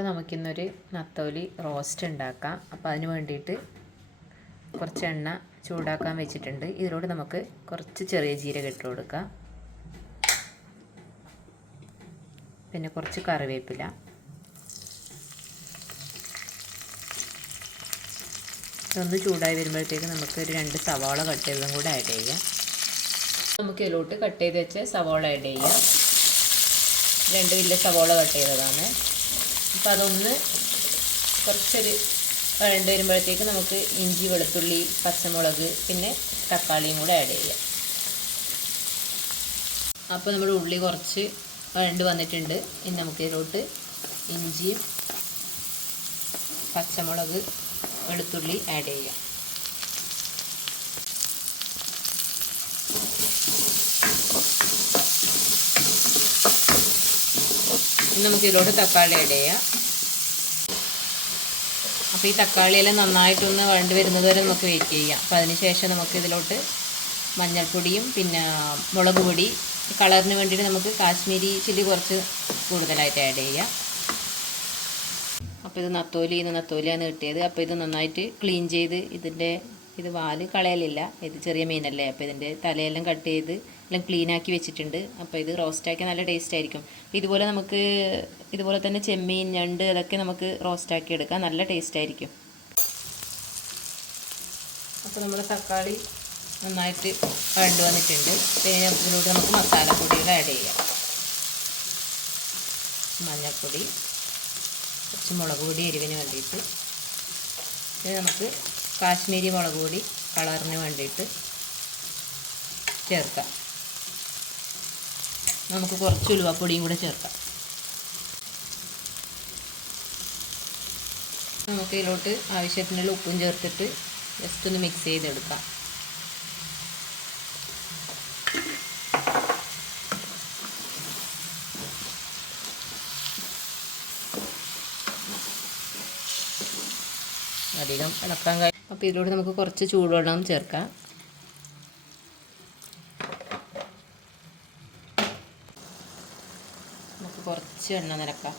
അപ്പോൾ നമുക്കിന്നൊരു നത്തോലി റോസ്റ്റ് ഉണ്ടാക്കാം. അപ്പോൾ അതിന് വേണ്ടിയിട്ട് കുറച്ച് എണ്ണ ചൂടാക്കാൻ വെച്ചിട്ടുണ്ട്. ഇതിലോട്ട് നമുക്ക് കുറച്ച് ചെറിയ ജീരകം ഇട്ട് കൊടുക്കാം. പിന്നെ കുറച്ച് കറിവേപ്പില, ഇതൊന്ന് ചൂടായി വരുമ്പോഴത്തേക്ക് നമുക്ക് ഒരു 2 സവാള കട്ട് ചെയ്തതും കൂടെ ആഡ് ചെയ്യാം. നമുക്ക് ഇതിലോട്ട് കട്ട് ചെയ്ത് വെച്ച സവാള ആഡ് ചെയ്യാം. 2 വലിയ സവാള കട്ട് ചെയ്തതാണ്. അപ്പോൾ അതൊന്ന് കുറച്ചൊരു വഴണ്ട് വരുമ്പോഴത്തേക്ക് നമുക്ക് ഇഞ്ചി, വെളുത്തുള്ളി, പച്ചമുളക്, പിന്നെ തക്കാളിയും കൂടെ ആഡ് ചെയ്യാം. അപ്പോൾ നമ്മുടെ ഉള്ളി കുറച്ച് വഴണ്ട് വന്നിട്ടുണ്ട്. ഇനി നമുക്ക് ഇതിലോട്ട് ഇഞ്ചിയും പച്ചമുളക്, വെളുത്തുള്ളി ആഡ് ചെയ്യാം. ഇനി നമുക്ക് ഇതിലോട്ട് തക്കാളി ആഡ് ചെയ്യാം. അപ്പോൾ ഈ തക്കാളിയെല്ലാം നന്നായിട്ടൊന്ന് വഴണ്ട് വരുന്നത് വരെ നമുക്ക് വെയിറ്റ് ചെയ്യാം. അപ്പോൾ അതിന് ശേഷം നമുക്ക് ഇതിലോട്ട് മഞ്ഞൾപ്പൊടിയും പിന്നെ മുളക് പൊടി, കളറിന് വേണ്ടിയിട്ട് നമുക്ക് കാശ്മീരി ചില്ലി കുറച്ച് കൂടുതലായിട്ട് ആഡ് ചെയ്യാം. അപ്പോൾ ഇത് നത്തോലിയാണ് കിട്ടിയത്. അപ്പോൾ ഇത് നന്നായിട്ട് ക്ലീൻ ചെയ്ത് ഇത് വാല് കളയലില്ല, ഇത് ചെറിയ മീനല്ലേ. അപ്പോൾ ഇതിൻ്റെ തലയെല്ലാം കട്ട് ചെയ്ത് എല്ലാം ക്ലീനാക്കി വെച്ചിട്ടുണ്ട്. അപ്പോൾ ഇത് റോസ്റ്റാക്കി നല്ല ടേസ്റ്റ് ആയിരിക്കും. ഇതുപോലെ തന്നെ ചെമ്മീൻ, ഞണ്ട് അതൊക്കെ നമുക്ക് റോസ്റ്റാക്കി എടുക്കാം, നല്ല ടേസ്റ്റ് ആയിരിക്കും. അപ്പോൾ നമ്മുടെ തക്കാളി നന്നായിട്ട് വഴണ്ട് വന്നിട്ടുണ്ട്. പിന്നെ ഇതിലൂടെ നമുക്ക് മസാലപ്പൊടികൾ ആഡ് ചെയ്യാം. മഞ്ഞൾപ്പൊടി, കുറച്ച് മുളക് പൊടി എരിവിന് വേണ്ടിയിട്ട്, പിന്നെ നമുക്ക് കാശ്മീരി മുളക് പൊടി കളറിന് വേണ്ടിയിട്ട് ചേർക്കാം. നമുക്ക് കുറച്ച് ഉലുവപ്പൊടിയും കൂടെ ചേർക്കാം. നമുക്ക് ഇതിലോട്ട് ആവശ്യത്തിനുള്ള ഉപ്പും ചേർത്തിട്ട് ജസ്റ്റ് ഒന്ന് മിക്സ് ചെയ്തെടുക്കാം. അധികം ഇളക്കാൻ കഴിയും. അപ്പോൾ ഇതിലൂടെ നമുക്ക് കുറച്ച് ചൂടുവെള്ളം ചേർക്കാം. നമുക്ക് കുറച്ച് എണ്ണ നിരക്കാം.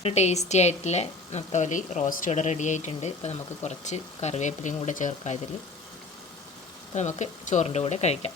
ഒരു ടേസ്റ്റി ആയിട്ടുള്ള നത്തോലി റോസ്റ്റ് ഇവിടെ റെഡി ആയിട്ടുണ്ട്. ഇപ്പോൾ നമുക്ക് കുറച്ച് കറിവേപ്പിലയും കൂടെ ചേർക്കാം ഇതിൽ. അപ്പോൾ നമുക്ക് ചോറിൻ്റെ കൂടെ കഴിക്കാം.